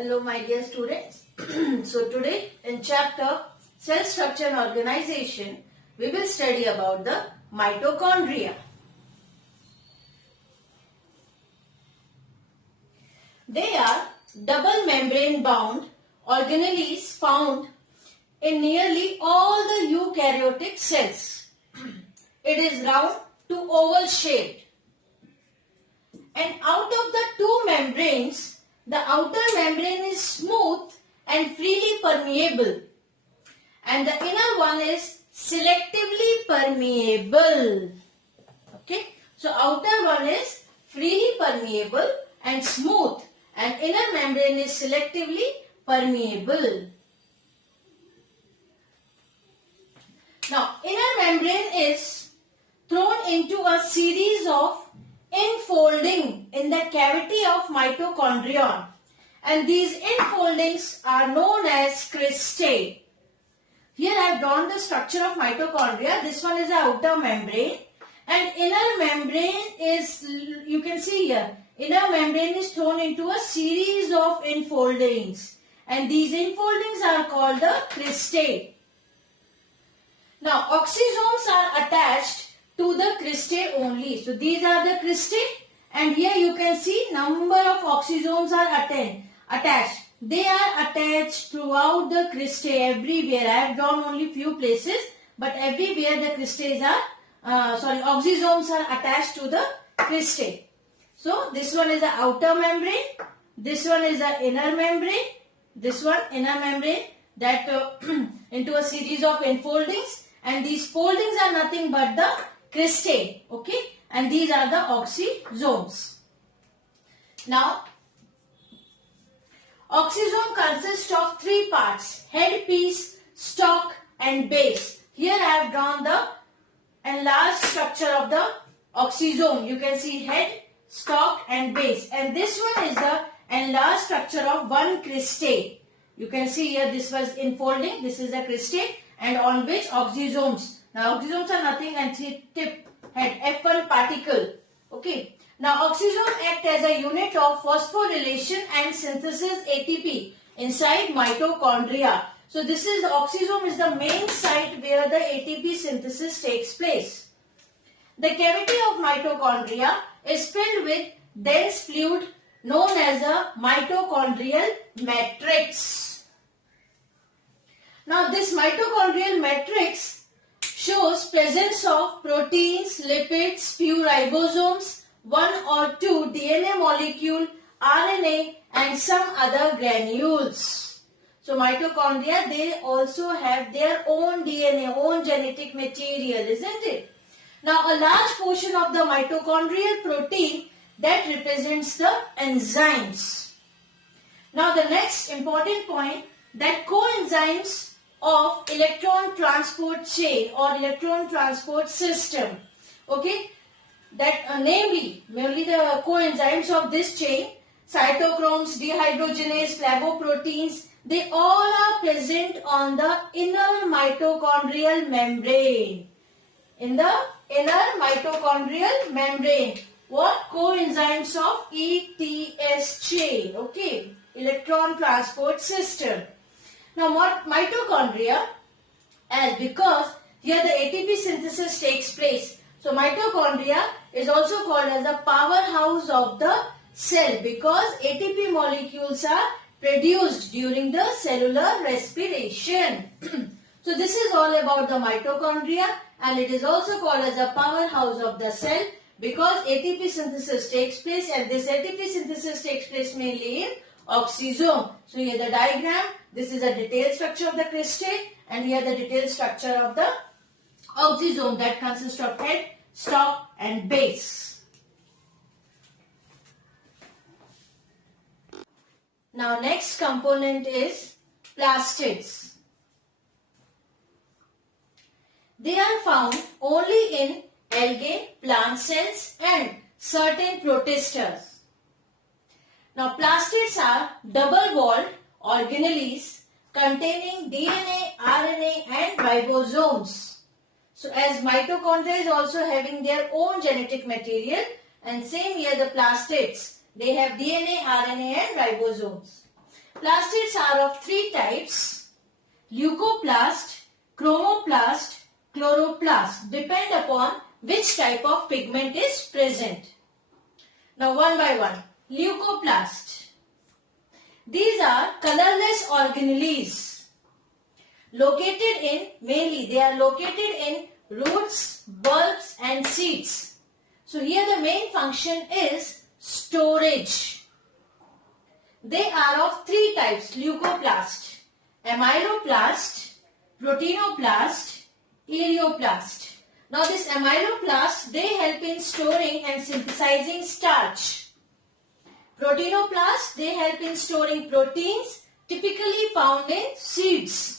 Hello my dear students. So today in chapter Cell Structure and Organization, we will study about the mitochondria. They are double membrane bound organelles found in nearly all the eukaryotic cells. It is round to oval shaped, and out of the two membranes, the outer membrane is smooth and freely permeable, and the inner one is selectively permeable. Okay, so outer one is freely permeable and smooth, and inner membrane is selectively permeable. Now, inner membrane is thrown into a series of infolding in the cavity of mitochondrion, and these infoldings are known as cristae. Here I have drawn the structure of mitochondria. This one is the outer membrane, and inner membrane is, you can see here, inner membrane is thrown into a series of infoldings, and these infoldings are called the cristae. Now, oxysomes are attached to the cristae only. So, these are the cristae, and here you can see number of oxysomes are attached. They are attached throughout the cristae everywhere. I have drawn only few places, but everywhere the cristae are, oxysomes are attached to the cristae. So, this one is the outer membrane, this one is the inner membrane, this one inner membrane that into a series of infoldings, and these foldings are nothing but the cristae, okay, and these are the oxysomes. Now, oxysome consists of three parts: head piece, stalk and base. Here I have drawn the enlarged structure of the oxysome. You can see head, stalk and base, and this one is the enlarged structure of one cristae. You can see here this was infolding, this is a cristae, and on which oxysomes. Now oxysomes are nothing and tip had F1 particle. Okay. Now oxysome act as a unit of phosphorylation and synthesis ATP inside mitochondria. So this is oxysome is the main site where the ATP synthesis takes place. The cavity of mitochondria is filled with dense fluid known as a mitochondrial matrix. Now this mitochondrial matrix shows presence of proteins, lipids, few ribosomes, one or two DNA molecule, RNA and some other granules. So mitochondria, they also have their own DNA, own genetic material, isn't it? Now a large portion of the mitochondrial protein that represents the enzymes. Now the next important point, that coenzymes of electron transport chain or electron transport system, okay, that namely merely the coenzymes of this chain, cytochromes, dehydrogenase, flavoproteins, they all are present on the inner mitochondrial membrane. In the inner mitochondrial membrane, what coenzymes of ETS chain, okay, electron transport system. Now what mitochondria, as because here the ATP synthesis takes place. So mitochondria is also called as the powerhouse of the cell because ATP molecules are produced during the cellular respiration. So this is all about the mitochondria, and it is also called as the powerhouse of the cell because ATP synthesis takes place, and this ATP synthesis takes place mainly in oxysome. So here the diagram, this is a detailed structure of the cristae, and here the detailed structure of the oxysome that consists of head, stalk and base. Now next component is plastids. They are found only in algae, plant cells and certain protisters. Now plastids are double-walled organelles containing DNA, RNA and ribosomes. So as mitochondria is also having their own genetic material, and same here the plastids, they have DNA, RNA and ribosomes. Plastids are of three types: leucoplast, chromoplast, chloroplast. Depend upon which type of pigment is present. Now one by one. Leucoplast. These are colorless organelles mainly they are located in roots, bulbs and seeds. So here the main function is storage. They are of three types: leucoplast, amyloplast, proteinoplast, elioplast. Now this amyloplast, they help in storing and synthesizing starch. Proteinoplast, they help in storing proteins typically found in seeds.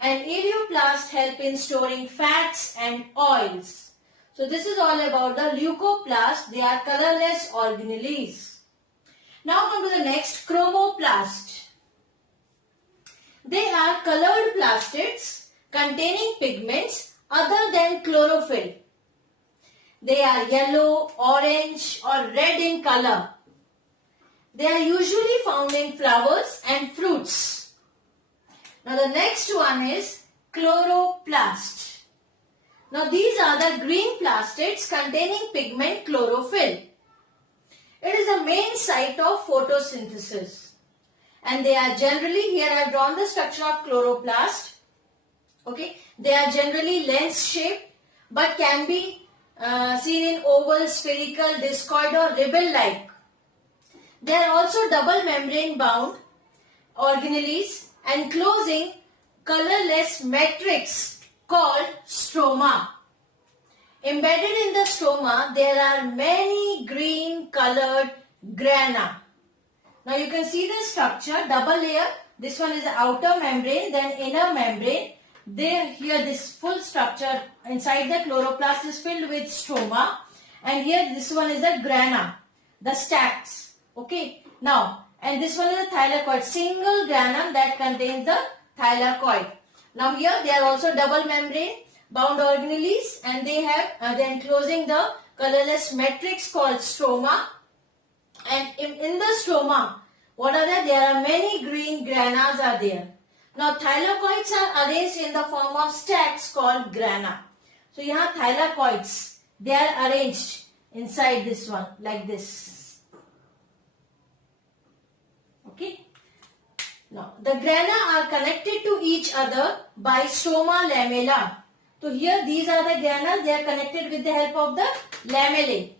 And elioplast help in storing fats and oils. So this is all about the leucoplast. They are colorless organelles. Now come to the next, chromoplast. They are colored plastids containing pigments other than chlorophyll. They are yellow, orange or red in color. They are usually found in flowers and fruits. Now the next one is chloroplast. Now these are the green plastids containing pigment chlorophyll. It is the main site of photosynthesis. And they are generally, here I have drawn the structure of chloroplast. Okay, they are generally lens shaped but can be seen in oval, spherical, discoid or ribbon-like. They are also double membrane bound organelles enclosing colorless matrix called stroma. Embedded in the stroma, there are many green colored grana. Now you can see the structure, double layer. This one is the outer membrane, then inner membrane. Here this full structure inside the chloroplast is filled with stroma, and here this one is the grana, the stacks. Okay, now, and this one is the thylakoid, single granum that contains the thylakoid. Now here they are also double membrane bound organelles, and they have they enclosing the colorless matrix called stroma. And in the stroma, what are there? There are many green granas are there. Now thylakoids are arranged in the form of stacks called grana. So here thylakoids, they are arranged inside this one like this. Okay. Now the grana are connected to each other by stroma lamella. So here these are the granas, they are connected with the help of the lamellae.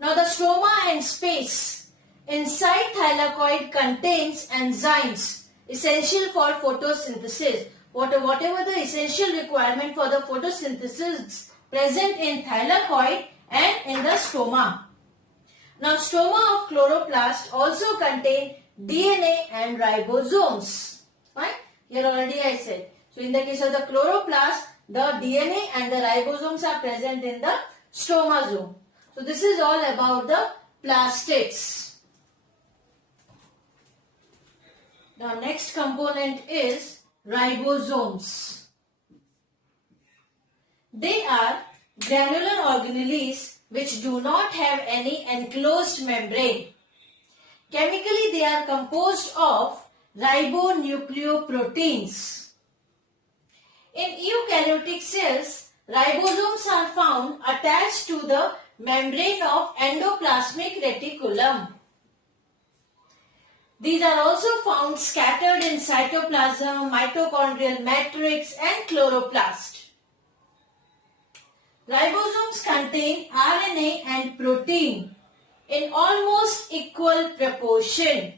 Now the stroma and space inside thylakoid contains enzymes essential for photosynthesis. Whatever the essential requirement for the photosynthesis present in thylakoid and in the stroma. Now stroma of chloroplast also contain DNA and ribosomes. Fine? Here already I said. So in the case of the chloroplast, the DNA and the ribosomes are present in the stromazome. So this is all about the plastids. Now next component is ribosomes. They are granular organelles which do not have any enclosed membrane. Chemically, they are composed of ribonucleoproteins. In eukaryotic cells, ribosomes are found attached to the membrane of endoplasmic reticulum. These are also found scattered in cytoplasm, mitochondrial matrix and chloroplast. Ribosomes contain RNA and protein in almost equal proportion.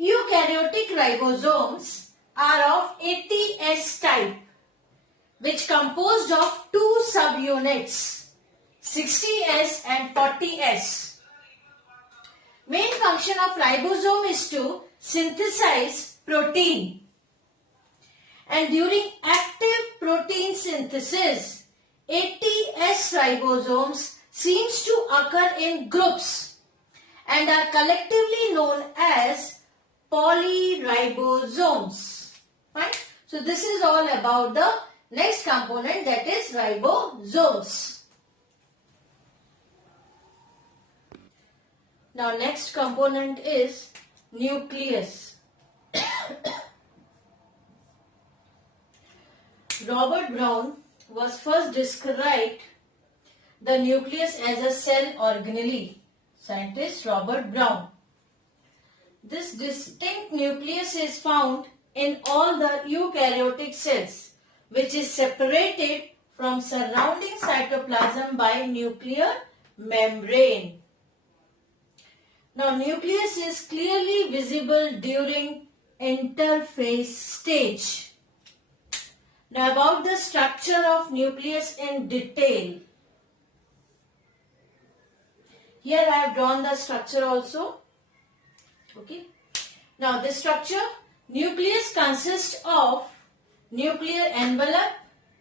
Eukaryotic ribosomes are of ATS type, which composed of two subunits, 60S and 40S. Main function of ribosome is to synthesize protein. And during active protein synthesis, ATS ribosomes seems to occur in groups and are collectively known as polyribosomes. Fine? So this is all about the next component, that is ribosomes. Now next component is nucleus. Robert Brown was first described the nucleus as a cell organelle. Scientist Robert Brown. This distinct nucleus is found in all the eukaryotic cells, which is separated from surrounding cytoplasm by nuclear membrane. Now, nucleus is clearly visible during interphase stage. Now, about the structure of nucleus in detail. Here I have drawn the structure also. Okay. Now, this structure, nucleus consists of nuclear envelope,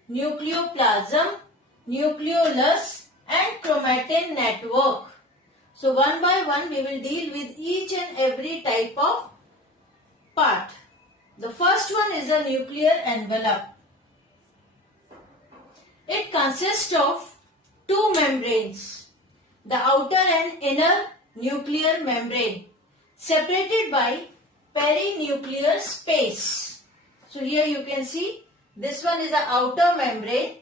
nucleoplasm, nucleolus and chromatin network. So, one by one we will deal with each and every type of part. The first one is a nuclear envelope. It consists of two membranes, the outer and inner nuclear membrane, separated by perinuclear space. So, here you can see this one is the outer membrane,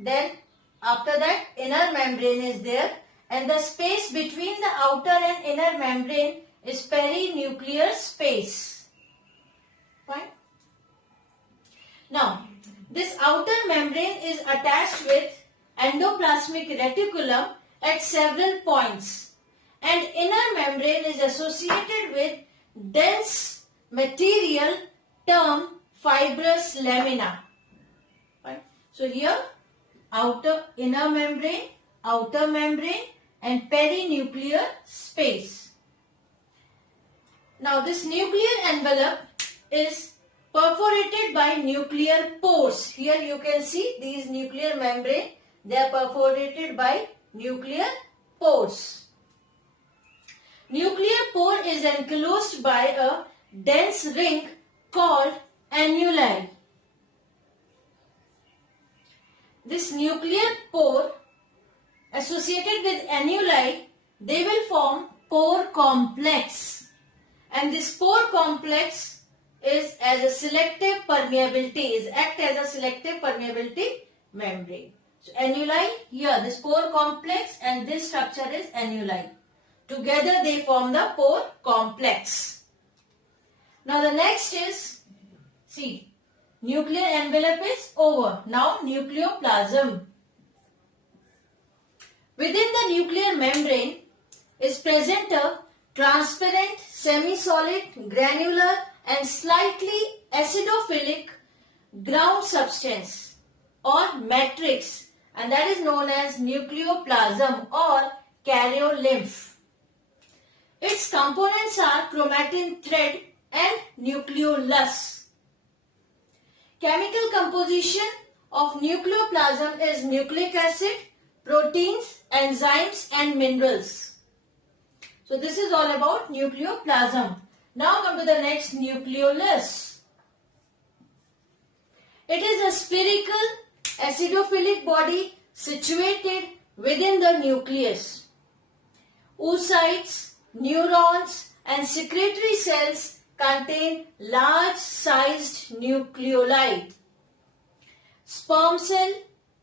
then after that inner membrane is there, and the space between the outer and inner membrane is perinuclear space. Fine. Now, this outer membrane is attached with endoplasmic reticulum at several points, and inner membrane is associated with dense material termed fibrous lamina. Fine. So, here inner membrane, outer membrane and perinuclear space. Now, this nuclear envelope is perforated by nuclear pores. Here you can see these nuclear membrane, they are perforated by nuclear pores. Nuclear pore is enclosed by a dense ring called annuli. This nuclear pore associated with annuli, they will form pore complex, and this pore complex is act as a selective permeability membrane. So, annuli, here this pore complex and this structure is annuli. Together they form the pore complex. Now, the next is, see, nuclear envelope is over. Now, nucleoplasm. Within the nuclear membrane is present a transparent, semi-solid, granular and slightly acidophilic ground substance or matrix, and that is known as nucleoplasm or karyolymph. Its components are chromatin thread and nucleolus. Chemical composition of nucleoplasm is nucleic acid, proteins, enzymes and minerals. So, this is all about nucleoplasm. Now, come to the next, nucleolus. It is a spherical acidophilic body situated within the nucleus. Oocytes, neurons and secretory cells contain large sized nucleoli. Sperm cell,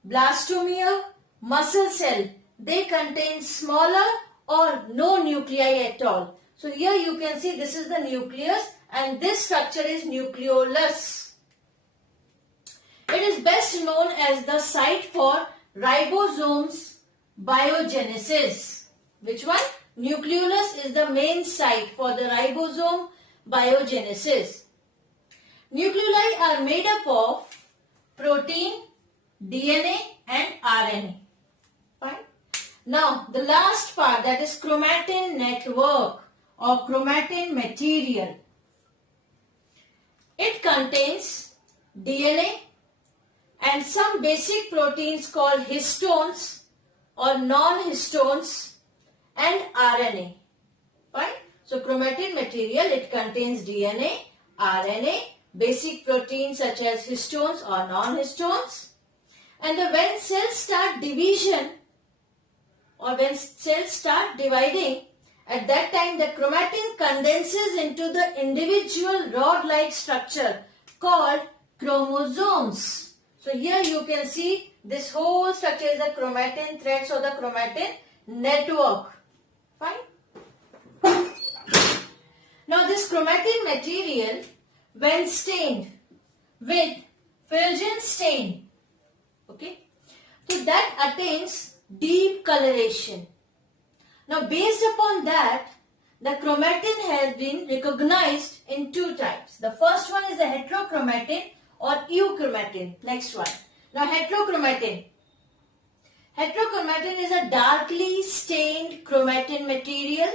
blastomere, muscle cell, they contain smaller or no nuclei at all. So, here you can see this is the nucleus and this structure is nucleolus. It is best known as the site for ribosomes biogenesis. Which one? Nucleolus is the main site for the ribosome biogenesis. Nucleoli are made up of protein, DNA and RNA. Fine. Now, the last part, that is chromatin network or chromatin material. It contains DNA and some basic proteins called histones or non-histones and RNA. Fine. So, chromatin material, it contains DNA, RNA, basic proteins such as histones or non-histones. And when cells start division or when cells start dividing, At that time, the chromatin condenses into the individual rod-like structure called chromosomes. So here you can see this whole structure is the chromatin threads or the chromatin network. Fine. Now this chromatin material, when stained with Filgen stain, okay, so that attains deep coloration. Now based upon that, the chromatin has been recognized in two types. The first one is the heterochromatin or euchromatin. Next one. Now heterochromatin. Heterochromatin is a darkly stained chromatin material.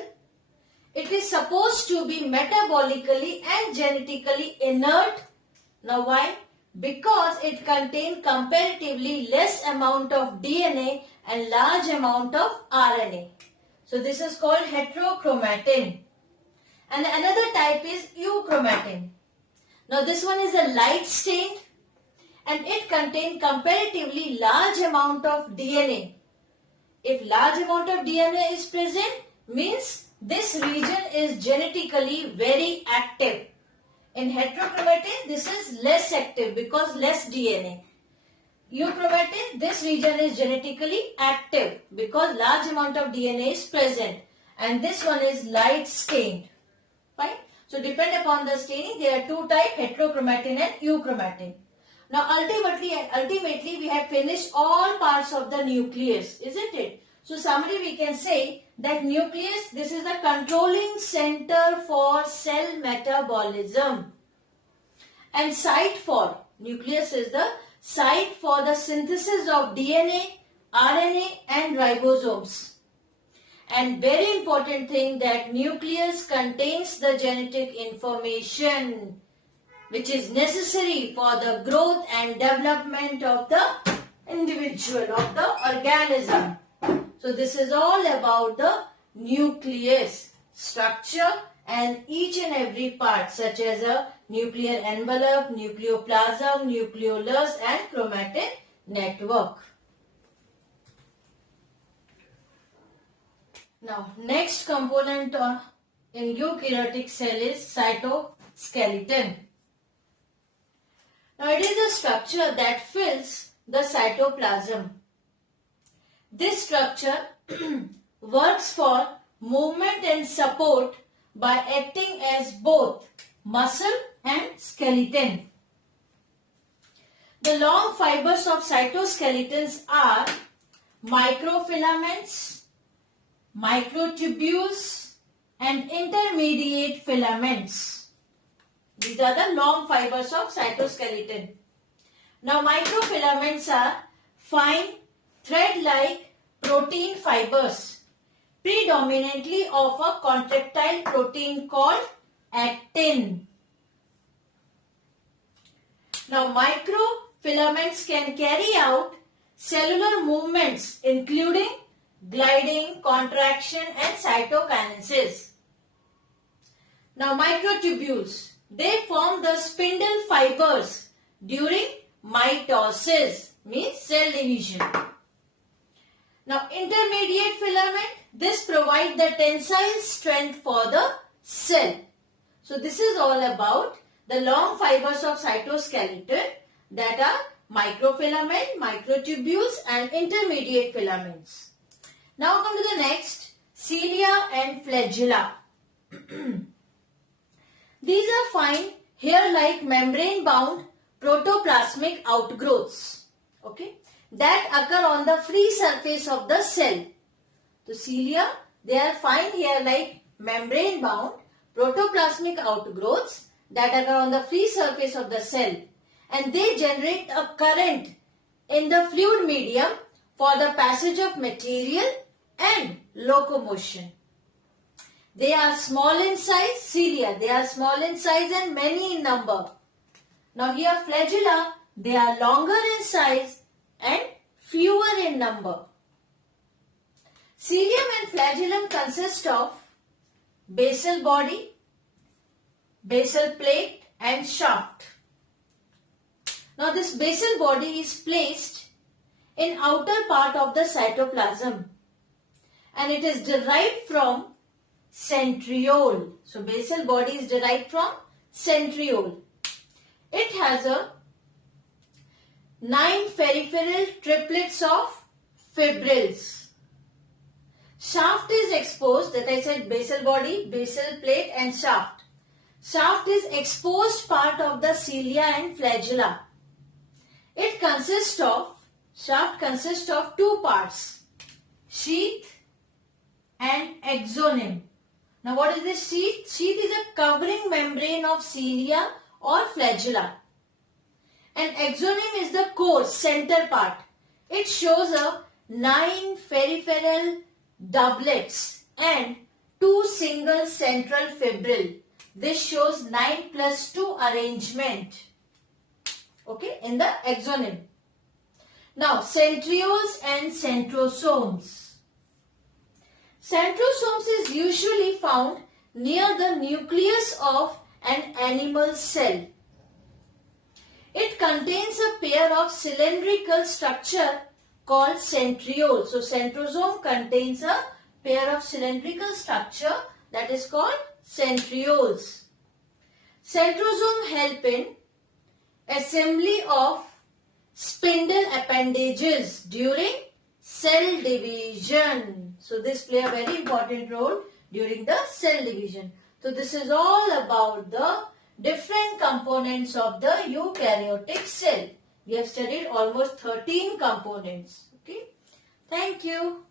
It is supposed to be metabolically and genetically inert. Now why? Because it contains comparatively less amount of DNA and large amount of RNA. So this is called heterochromatin. And another type is euchromatin. Now this one is a light stained and it contains comparatively large amount of DNA. If large amount of DNA is present, means this region is genetically very active. In heterochromatin, this is less active because less DNA. Euchromatin, this region is genetically active because large amount of DNA is present. And this one is light stained. Fine. So depend upon the staining, there are two types, heterochromatin and euchromatin. Now ultimately we have finished all parts of the nucleus, isn't it? So summary we can say that nucleus, this is the controlling center for cell metabolism. And site for, nucleus is the site for the synthesis of DNA, RNA and ribosomes. And very important thing that nucleus contains the genetic information which is necessary for the growth and development of the individual, of the organism. So this is all about the nucleus structure and each and every part such as a nuclear envelope, nucleoplasm, nucleolus and chromatin network. Now next component in eukaryotic cell is cytoskeleton. Now it is a structure that fills the cytoplasm. This structure works for movement and support by acting as both muscle and skeleton. The long fibers of cytoskeletons are microfilaments, microtubules and intermediate filaments. These are the long fibers of cytoskeleton. Now microfilaments are fine thread-like protein fibers, predominantly of a contractile protein called actin. Now microfilaments can carry out cellular movements including gliding, contraction and cytokinesis. Now microtubules, they form the spindle fibers during mitosis, means cell division. Now intermediate filament, this provides the tensile strength for the cell. So this is all about the long fibers of cytoskeleton that are microfilament, microtubules and intermediate filaments. Now come to the next, cilia and flagella. These are fine hair-like membrane-bound protoplasmic outgrowths, okay, that occur on the free surface of the cell. The cilia, they are fine hair-like membrane-bound protoplasmic outgrowths that occur on the free surface of the cell, and they generate a current in the fluid medium for the passage of material and locomotion. They are small in size, cilia, they are small in size and many in number. Now here flagella, they are longer in size and fewer in number. Cilium and flagellum consist of basal body, basal plate and shaft. Now this basal body is placed in outer part of the cytoplasm and it is derived from centriole. So basal body is derived from centriole. It has a 9 peripheral triplets of fibrils. Shaft is exposed, that I said basal body, basal plate and shaft. Shaft is exposed part of the cilia and flagella. Shaft consists of two parts, sheath and axoneme. Now what is this sheath? Sheath is a covering membrane of cilia or flagella. And axoneme is the core, center part. It shows a 9 peripheral doublets and 2 single central fibril. This shows 9 plus 2 arrangement. Okay, in the axoneme. Now, centrioles and centrosomes. Centrosomes is usually found near the nucleus of an animal cell. It contains a pair of cylindrical structure called centriole. So, centrosome contains a pair of cylindrical structure that is called centrioles. Centrosome help in assembly of spindle appendages during cell division. So this play a very important role during the cell division. So this is all about the different components of the eukaryotic cell. We have studied almost 13 components. Okay. Thank you.